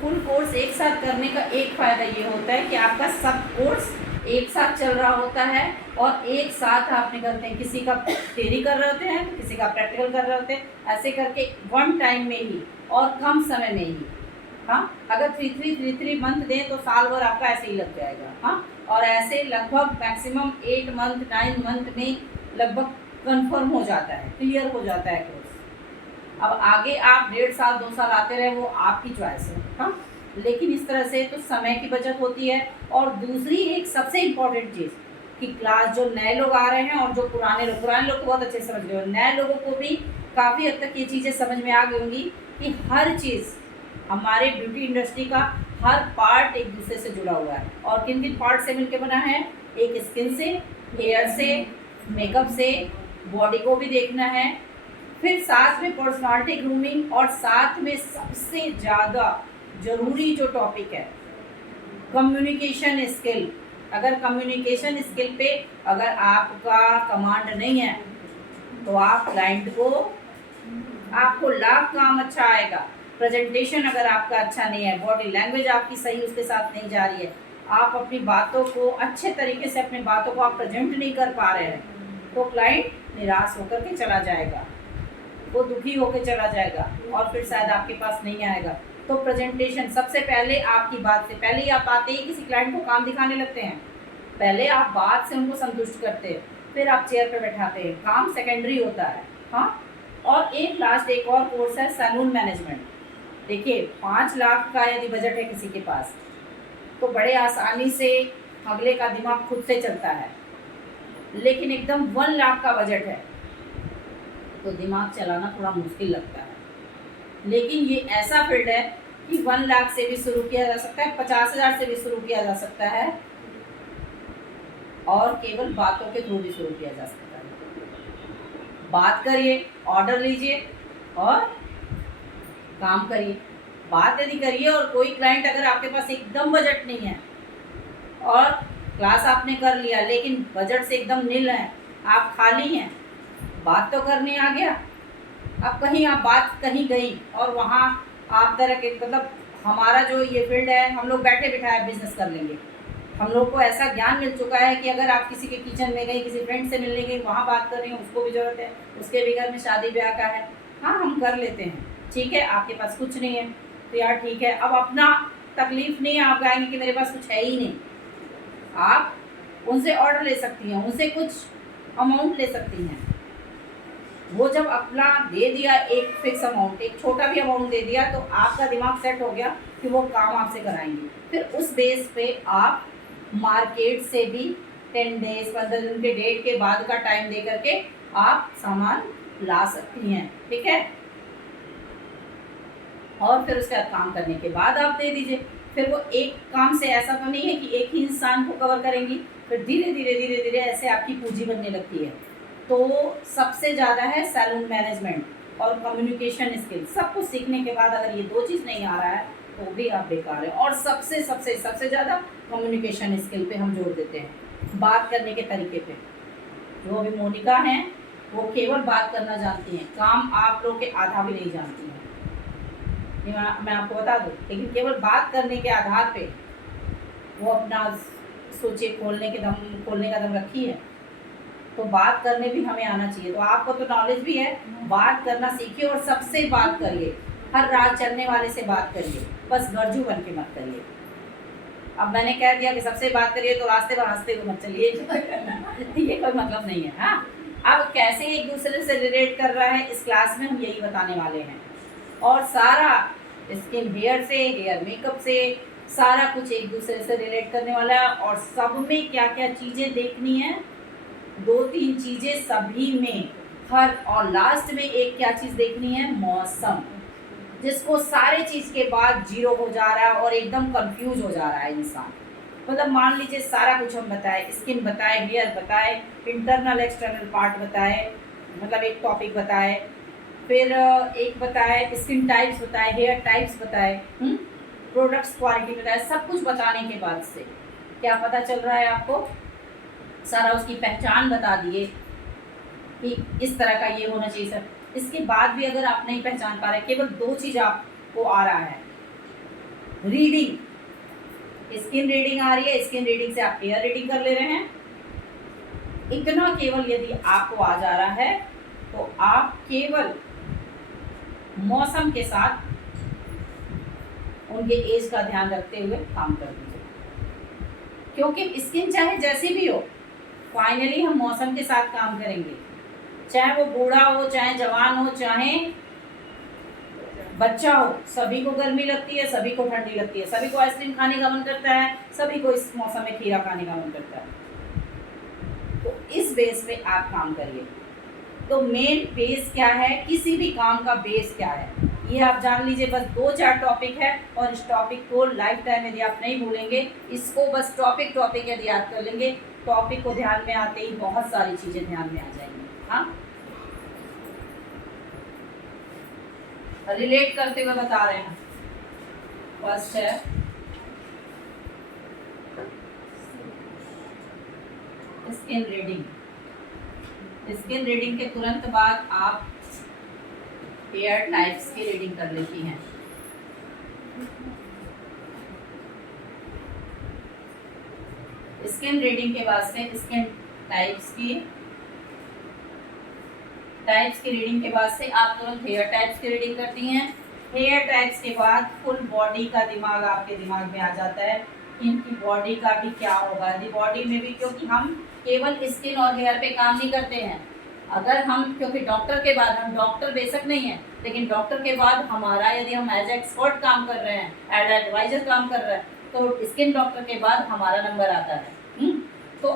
Full course एक साथ करने का एक फ़ायदा ये होता है कि आपका सब कोर्स एक साथ चल रहा होता है और एक साथ आपने करते हैं, किसी का थ्योरी कर रहे होते हैं तो किसी का प्रैक्टिकल कर रहे होते हैं, ऐसे करके वन टाइम में ही और कम समय में ही। हाँ, अगर 3 मंथ दें तो साल भर आपका ऐसे ही लग जाएगा। हाँ, और ऐसे लगभग मैक्सिमम 8 मंथ 9 मंथ में लगभग कंफर्म हो जाता है, क्लियर हो जाता है कोर्स। अब आगे आप 1.5 साल 2 साल आते रहे वो आपकी चॉइस है। हाँ, लेकिन इस तरह से तो समय की बचत होती है। और दूसरी एक सबसे इम्पॉर्टेंट चीज़ कि क्लास जो नए लोग आ रहे हैं और जो पुराने लोग तो बहुत अच्छे से समझ गए, नए लोगों को भी काफ़ी हद तक ये चीज़ें समझ में आ गई होंगी कि हर चीज़ हमारे ब्यूटी इंडस्ट्री का हर पार्ट एक दूसरे से जुड़ा हुआ है। और किन किन पार्ट से मिलकर बना है? एक स्किन से, हेयर से, मेकअप से, बॉडी को भी देखना है, फिर साथ में पर्सनालिटी ग्रूमिंग, और साथ में सबसे ज़्यादा ज़रूरी जो टॉपिक है कम्युनिकेशन स्किल। अगर कम्युनिकेशन स्किल पे अगर आपका कमांड नहीं है तो आप क्लाइंट को, आपको लाख काम अच्छा आएगा। प्रेजेंटेशन अगर आपका अच्छा नहीं है, बॉडी लैंग्वेज आपकी सही उसके साथ नहीं जा रही है, आप अपनी बातों को अच्छे तरीके से अपनी बातों को आप प्रेजेंट नहीं कर पा रहे हैं, तो क्लाइंट निराश होकर के चला जाएगा, वो दुखी होकर चला जाएगा और फिर शायद आपके पास नहीं आएगा। तो प्रेजेंटेशन सबसे पहले आपकी बात से पहले ही आप आते ही किसी क्लाइंट को काम दिखाने लगते हैं, पहले आप बात से उनको संतुष्ट करते हैं, फिर आप चेयर पे बैठाते हैं, काम सेकेंडरी होता है। हाँ, और एक लास्ट एक और कोर्स है सैलून मैनेजमेंट। देखिए 5 लाख का यदि बजट है किसी के पास तो बड़े आसानी से अगले का दिमाग खुद से चलता है, लेकिन एकदम 1 लाख का बजट है तो दिमाग चलाना थोड़ा मुश्किल लगता है। लेकिन ये ऐसा फील्ड है कि 1 लाख से भी शुरू किया जा सकता है, 50,000 से भी शुरू किया जा सकता है, और केवल बातों के थ्रू भी शुरू किया जा सकता है। बात करिए, ऑर्डर लीजिए और काम करिए। बात यदि करिए और कोई क्लाइंट अगर आपके पास एकदम बजट नहीं है और क्लास आपने कर लिया लेकिन बजट से एकदम नील है, आप खाली हैं, बात तो करने आ गया, अब कहीं आप बात कहीं गई और वहाँ आप तरह के मतलब हमारा जो ये फील्ड है, हम लोग बैठे बिठाए बिजनेस कर लेंगे। हम लोग को ऐसा ज्ञान मिल चुका है कि अगर आप किसी के किचन में गई, किसी फ्रेंड से मिलने गई, वहाँ बात कर रही हैं, उसको भी ज़रूरत है, उसके भी घर में शादी ब्याह का है, हाँ हम कर लेते हैं, ठीक है, आपके पास कुछ नहीं है तो यार ठीक है, अब अपना तकलीफ़ नहीं आप आएंगे कि मेरे पास कुछ है ही नहीं, आप उनसे ऑर्डर ले सकती हैं, उनसे कुछ अमाउंट ले सकती हैं। वो जब अपना दे दिया एक फिक्स अमाउंट, एक छोटा भी अमाउंट दे दिया, तो आपका दिमाग सेट हो गया कि वो काम आपसे कराएंगे। फिर उस बेस पे आप मार्केट से भी 10 डेज 15 दिन के डेट के बाद का टाइम दे करके आप सामान ला सकती हैं, ठीक है। और फिर उसके बाद काम करने के बाद आप दे दीजिए। फिर वो एक काम से ऐसा तो नहीं है कि एक ही इंसान को कवर करेंगी, फिर धीरे धीरे धीरे धीरे ऐसे आपकी पूंजी बनने लगती है। तो सबसे ज़्यादा है सैलून मैनेजमेंट और कम्युनिकेशन स्किल। सब कुछ सीखने के बाद अगर ये 2 चीज़ नहीं आ रहा है तो भी आप बेकार है। और सबसे सबसे सबसे ज़्यादा कम्युनिकेशन स्किल पे हम जोर देते हैं, बात करने के तरीके पे। जो अभी मोनिका हैं वो केवल बात करना जानती हैं, काम आप लोग के आधा भी नहीं जानती हैं, मैं आपको बता दूँ। लेकिन केवल बात करने के आधार पे वो अपना सोचे खोलने का दम रखी है। तो बात करने भी हमें आना चाहिए। तो आपको तो नॉलेज भी है, बात करना सीखिए और सबसे बात करिए, हर रात चलने वाले से बात करिए, बस गरजू बन के मत करिए। अब मैंने कह दिया कि सबसे बात करिए तो रास्ते पर हंसते हुए मत चलिए ये कोई मतलब नहीं है। हाँ, अब कैसे एक दूसरे से रिलेट कर रहा है इस क्लास में हम यही बताने वाले हैं। और सारा स्किन हेयर से, हेयर मेकअप से, सारा कुछ एक दूसरे से रिलेट करने वाला है। और सब में क्या क्या चीज़ें देखनी है, 2-3 चीज़ें सभी में, हर, और लास्ट में एक क्या चीज़ देखनी है, मौसम, जिसको सारे चीज़ के बाद जीरो हो जा रहा है और एकदम कंफ्यूज हो जा रहा है इंसान। मतलब मान लीजिए सारा कुछ हम बताए, स्किन बताए, हेयर बताए, इंटरनल एक्सटर्नल पार्ट बताए, मतलब एक टॉपिक बताए, फिर एक बताए स्किन टाइप्स बताए, हेयर टाइप्स बताए, प्रोडक्ट्स क्वालिटी बताए, सब कुछ बताने के बाद से क्या पता चल रहा है आपको, सारा उसकी पहचान बता दिए कि इस तरह का ये होना चाहिए सर। इसके बाद भी अगर आप नहीं पहचान पा रहे, केवल 2 चीज़ आपको आ रहा है, रीडिंग, स्किन रीडिंग आ रही है, स्किन रीडिंग से आप हेयर रीडिंग कर ले रहे हैं। इतना केवल यदि आपको आ जा रहा है तो आप केवल मौसम के साथ उनके एज का ध्यान रखते हुए काम कर दीजिए, क्योंकि स्किन चाहे जैसी भी हो, फाइनली हम मौसम के साथ काम करेंगे। चाहे वो बूढ़ा हो, चाहे जवान हो, चाहे बच्चा हो, सभी को गर्मी लगती है, सभी को ठंडी लगती है, सभी को आइसक्रीम खाने का मन करता है, सभी को इस मौसम में खीरा खाने का मन करता है। तो इस बेस पे आप काम करिए। तो मेन बेस क्या है, किसी भी काम का बेस क्या है, ये आप जान लीजिए। बस 2-4 टॉपिक है और इस टॉपिक को लाइफ टाइम यदि आप नहीं भूलेंगे, इसको बस टॉपिक यदि याद कर लेंगे, टॉपिक को ध्यान में आते ही बहुत सारी चीज़ें ध्यान में आ जाएंगी। हाँ, रिलेट करते हुए बता रहे हैं। फर्स्ट है स्किन रीडिंग। स्किन रीडिंग के तुरंत बाद आप हेयर टाइप्स की रीडिंग कर लेती हैं। स्किन रीडिंग के बाद से स्किन टाइप्स की रीडिंग के बाद से आप तुरंत हेयर टाइप्स की रीडिंग करती हैं। हेयर टाइप्स के बाद फुल बॉडी का दिमाग आपके दिमाग में आ जाता है, इनकी बॉडी का भी क्या होगा, बॉडी में भी, क्योंकि हम केवल स्किन और हेयर पे काम नहीं करते हैं। अगर हम, क्योंकि डॉक्टर के बाद, हम डॉक्टर बेशक नहीं है, लेकिन डॉक्टर के बाद हमारा, यदि हम एज एक्सपर्ट काम कर रहे हैं, एज एडवाइजर काम कर रहे हैं, तो स्किन डॉक्टर के बाद हमारा नंबर आता है। तो